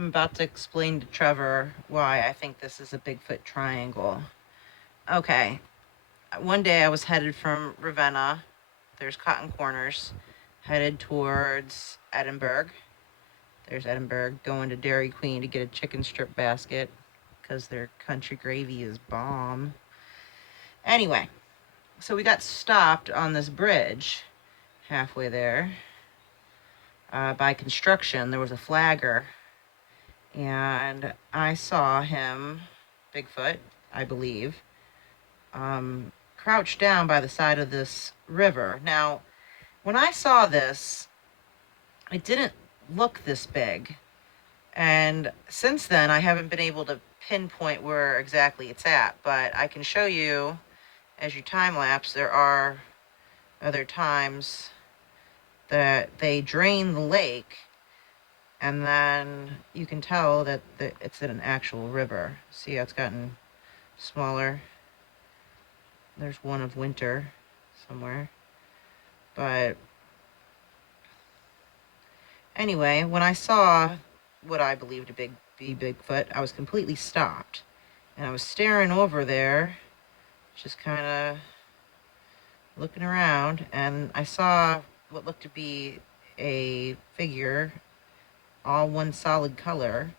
I'm about to explain to Trevor why I think this is a Bigfoot triangle. Okay, one day I was headed from Ravenna, there's Cotton Corners, headed towards Edinburgh. There's Edinburgh, going to Dairy Queen to get a chicken strip basket because their country gravy is bomb. Anyway, so we got stopped on this bridge halfway there by construction. There was a flagger, and I saw him, Bigfoot, I believe, crouched down by the side of this river. Now, when I saw this, it didn't look this big. And since then, I haven't been able to pinpoint where exactly it's at, but I can show you as you time lapse. There are other times that they drain the lake, and then you can tell that it's in an actual river. See how it's gotten smaller? There's one of winter somewhere. But anyway, when I saw what I believed to be Bigfoot, I was completely stopped. And I was staring over there, just kind of looking around, and I saw what looked to be a figure, all one solid color,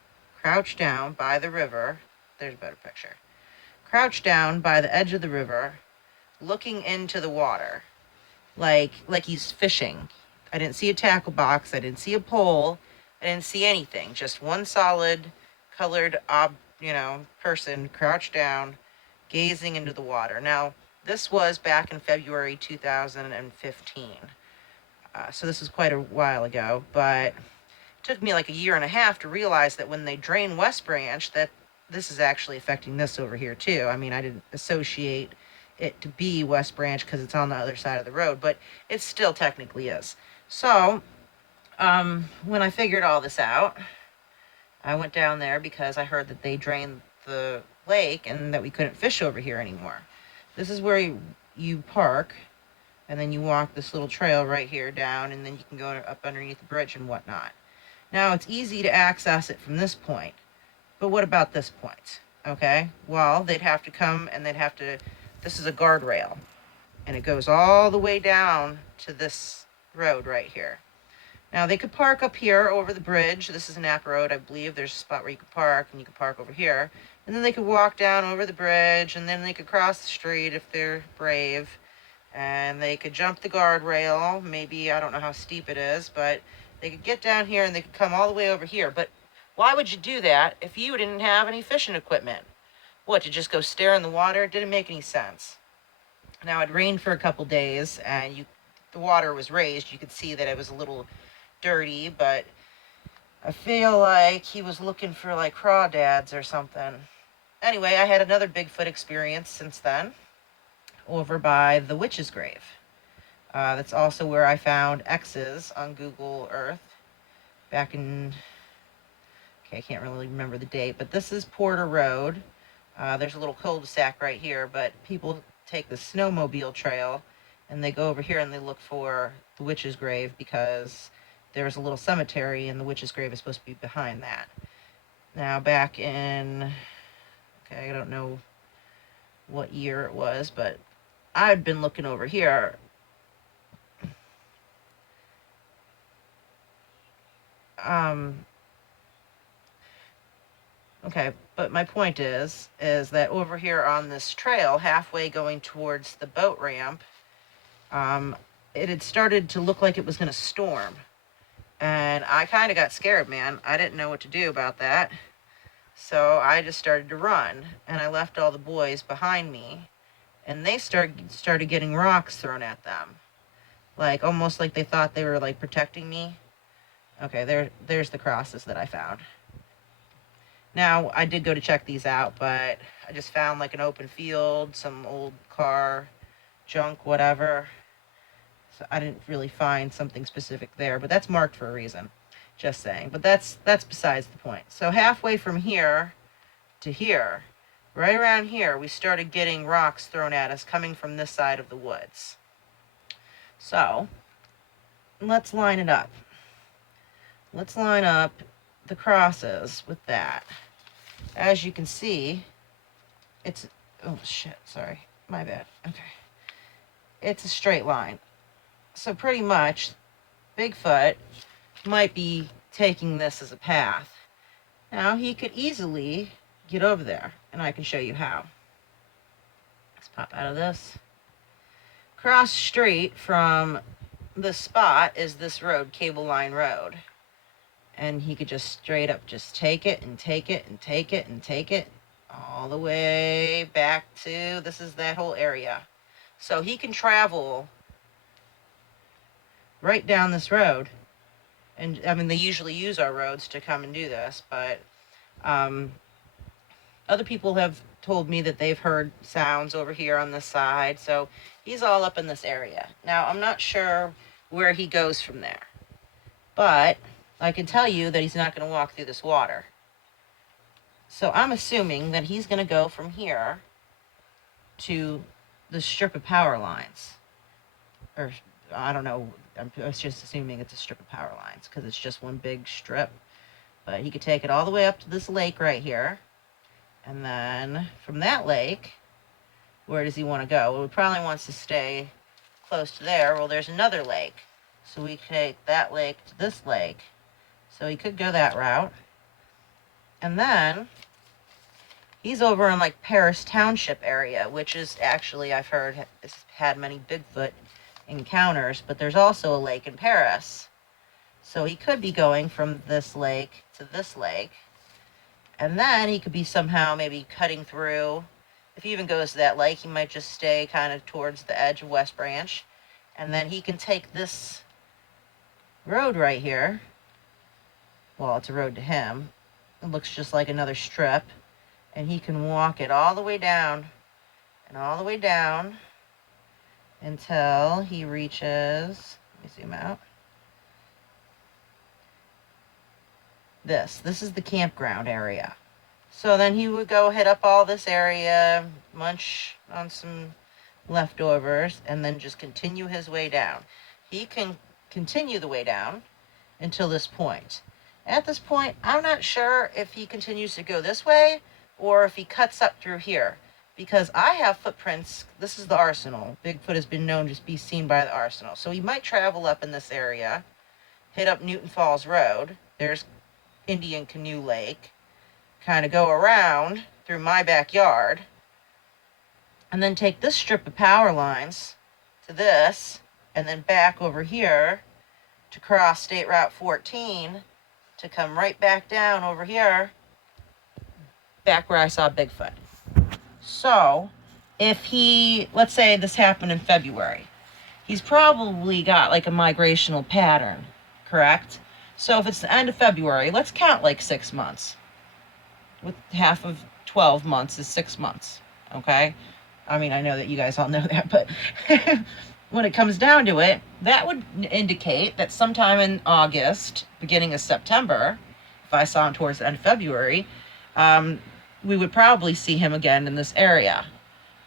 crouched down by the river. There's a better picture. Crouched down by the edge of the river, looking into the water, like he's fishing. I didn't see a tackle box. I didn't see a pole. I didn't see anything. Just one solid colored person crouched down, gazing into the water. Now, this was back in February 2015. So this is quite a while ago, but it took me like a year and a half to realize that when they drain West Branch, that this is actually affecting this over here too. I mean, I didn't associate it to be West Branch because it's on the other side of the road, but it still technically is. So, when I figured all this out, I went down there because I heard that they drained the lake and that we couldn't fish over here anymore. This is where you park, and then you walk this little trail right here down, and then you can go up underneath the bridge and whatnot. Now, it's easy to access it from this point, but what about this point? Okay, well, they'd have to come and this is a guardrail, and it goes all the way down to this road right here. Now, they could park up here over the bridge. This is an Napa Road, I believe. There's a spot where you could park, and you could park over here. And then they could walk down over the bridge, and then they could cross the street if they're brave. And they could jump the guardrail. Maybe, I don't know how steep it is, but they could get down here, and they could come all the way over here. But why would you do that if you didn't have any fishing equipment? What, to just go stare in the water? It didn't make any sense. Now, it rained for a couple days, and the water was raised. You could see that it was a little dirty, but I feel like he was looking for like crawdads or something. Anyway, I had another Bigfoot experience since then over by the witch's grave. That's also where I found X's on Google Earth back in, okay, I can't really remember the date, but this is Porter Road. There's a little cul-de-sac right here, but people take the snowmobile trail and they go over here and they look for the witch's grave because there's a little cemetery and the witch's grave is supposed to be behind that. Now, back in, okay, I don't know what year it was, but I'd been looking over here. Okay, but my point is that over here on this trail, halfway going towards the boat ramp, it had started to look like it was going to storm. And I kind of got scared, man. I didn't know what to do about that. So I just started to run, and I left all the boys behind me, and they started getting rocks thrown at them. Like, almost like they thought they were, like, protecting me. Okay, there's the crosses that I found. Now, I did go to check these out, but I just found, like, an open field, some old car, junk, whatever. So I didn't really find something specific there, but that's marked for a reason. Just saying. But that's besides the point. So halfway from here to here, right around here, we started getting rocks thrown at us coming from this side of the woods. So, let's line it up. Let's line up the cross is with that. As you can see, it's, oh shit, sorry, my bad. Okay. It's a straight line. So pretty much, Bigfoot might be taking this as a path. Now, he could easily get over there, and I can show you how. Let's pop out of this. Cross street from the spot is this road, Cable Line Road. And he could just straight up just take it and take it and take it and take it all the way back to, this is that whole area. So he can travel right down this road. And I mean, they usually use our roads to come and do this, but other people have told me that they've heard sounds over here on this side. So he's all up in this area. Now, I'm not sure where he goes from there, but I can tell you that he's not going to walk through this water. So I'm assuming that he's going to go from here to the strip of power lines. Or, I don't know, I was just assuming it's a strip of power lines because it's just one big strip. But he could take it all the way up to this lake right here. And then from that lake, where does he want to go? Well, he probably wants to stay close to there. Well, there's another lake. So we take that lake to this lake. So he could go that route. And then he's over in like Paris Township area, which is actually, I've heard, has had many Bigfoot encounters, but there's also a lake in Paris. So he could be going from this lake to this lake. And then he could be somehow maybe cutting through. If he even goes to that lake, he might just stay kind of towards the edge of West Branch. And then he can take this road right here. Well, it's a road to him. It looks just like another strip. And he can walk it all the way down and all the way down until he reaches, let me zoom out. This is the campground area. So then he would go hit up all this area, munch on some leftovers, and then just continue his way down. He can continue the way down until this point. At this point, I'm not sure if he continues to go this way or if he cuts up through here, because I have footprints. This is the arsenal. Bigfoot has been known to be seen by the arsenal. So he might travel up in this area, hit up Newton Falls Road. There's Indian Canoe Lake. Kind of go around through my backyard and then take this strip of power lines to this and then back over here to cross State Route 14 to come right back down over here, back where I saw Bigfoot. So if he, let's say this happened in February, he's probably got like a migrational pattern, correct? So if it's the end of February, let's count like 6 months. With half of 12 months is 6 months, okay? I mean, I know that you guys all know that, but when it comes down to it, that would indicate that sometime in August, beginning of September, if I saw him towards the end of February, we would probably see him again in this area.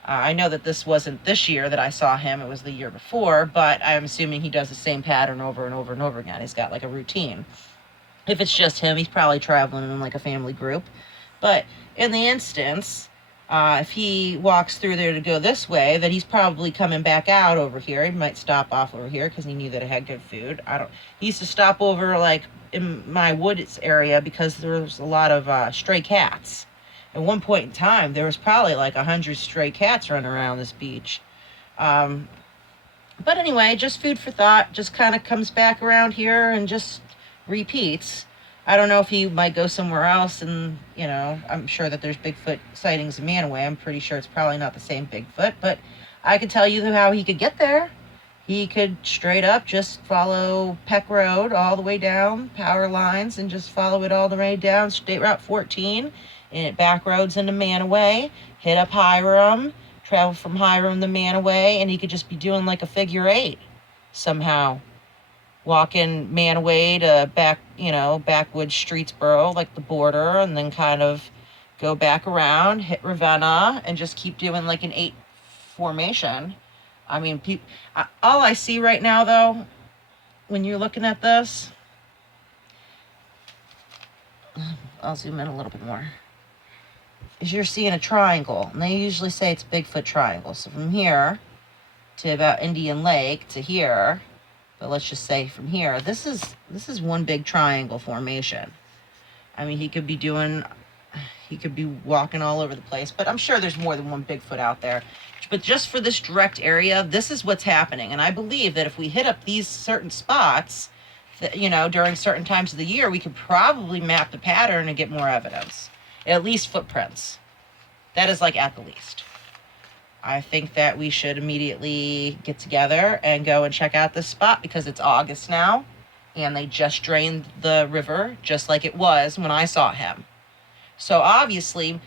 I know that this wasn't this year that I saw him, it was the year before, but I'm assuming he does the same pattern over and over and over again. He's got like a routine. If it's just him, he's probably traveling in like a family group. But in the instance, if he walks through there to go this way, then he's probably coming back out over here. He might stop off over here because he knew that it had good food. He used to stop over like in my woods area because there was a lot of stray cats. At one point in time, there was probably like 100 stray cats running around this beach. But anyway, just food for thought. Just kind of comes back around here and just repeats. I don't know if he might go somewhere else, and, you know, I'm sure that there's Bigfoot sightings in Manaway. I'm pretty sure it's probably not the same Bigfoot, but I could tell you how he could get there. He could straight up just follow Peck Road all the way down, power lines, and just follow it all the way down State Route 14, and back roads into Manaway, hit up Hiram, travel from Hiram to Manaway, and he could just be doing like a figure 8 somehow. Walking Manaway to backwoods Streetsboro, like the border, and then kind of go back around, hit Ravenna, and just keep doing like an 8 formation. I mean, all I see right now, though, when you're looking at this, I'll zoom in a little bit more, is you're seeing a triangle. And they usually say it's Bigfoot triangle. So from here to about Indian Lake to here, but let's just say from here, this is one big triangle formation. I mean, he could be walking all over the place, but I'm sure there's more than one Bigfoot out there. But just for this direct area, this is what's happening. And I believe that if we hit up these certain spots, that, you know, during certain times of the year, we could probably map the pattern and get more evidence. At least footprints. That is like at the least. I think that we should immediately get together and go and check out this spot because it's August now and they just drained the river just like it was when I saw him. So obviously,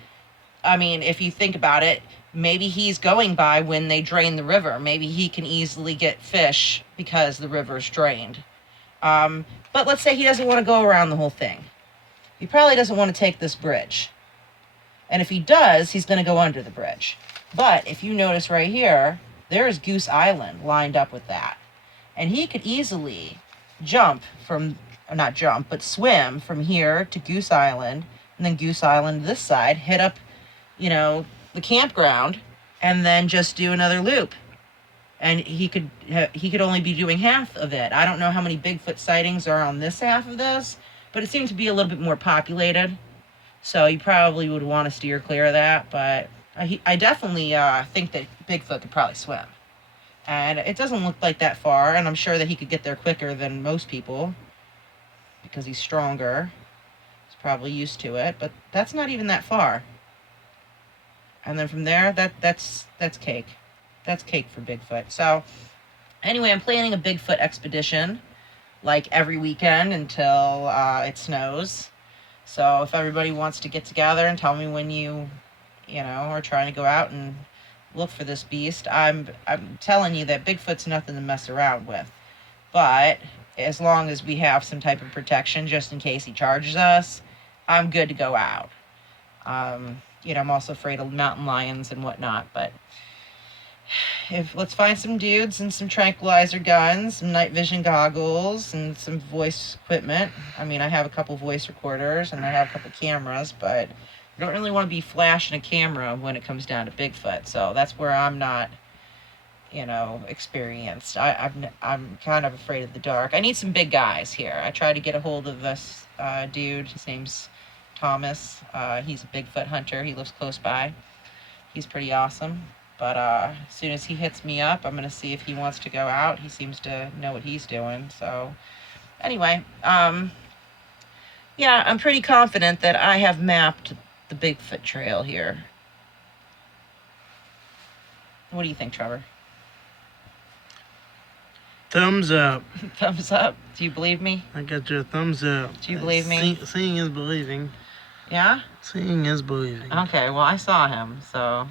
I mean, if you think about it, maybe he's going by when they drain the river. Maybe he can easily get fish because the river's drained. But let's say he doesn't want to go around the whole thing. He probably doesn't want to take this bridge. And if he does, he's going to go under the bridge. But if you notice right here, there's Goose Island lined up with that. And he could easily jump from, or not jump, but swim from here to Goose Island, and then Goose Island this side, hit up, you know, the campground, and then just do another loop. And he could only be doing half of it. I don't know how many Bigfoot sightings are on this half of this, but it seems to be a little bit more populated. So you probably would want to steer clear of that, but I definitely think that Bigfoot could probably swim. And it doesn't look like that far, and I'm sure that he could get there quicker than most people because he's stronger. He's probably used to it, but that's not even that far. And then from there, that's cake. That's cake for Bigfoot. So anyway, I'm planning a Bigfoot expedition like every weekend until it snows. So if everybody wants to get together and tell me when you know, are trying to go out and look for this beast, I'm telling you that Bigfoot's nothing to mess around with. But as long as we have some type of protection just in case he charges us, I'm good to go out. You know, I'm also afraid of mountain lions and whatnot, but let's find some dudes and some tranquilizer guns, some night vision goggles, and some voice equipment. I mean, I have a couple voice recorders and I have a couple cameras, but I don't really want to be flashing a camera when it comes down to Bigfoot. So that's where I'm not, you know, experienced. I'm kind of afraid of the dark. I need some big guys here. I tried to get a hold of this dude. His name's Thomas. He's a Bigfoot hunter. He lives close by. He's pretty awesome. But as soon as he hits me up, I'm going to see if he wants to go out. He seems to know what he's doing. So anyway, yeah, I'm pretty confident that I have mapped the Bigfoot trail here. What do you think, Trevor? Thumbs up. Thumbs up. Do you believe me? I got your thumbs up. Do you believe me? Seeing is believing. Yeah? Seeing is believing. Okay, well, I saw him, so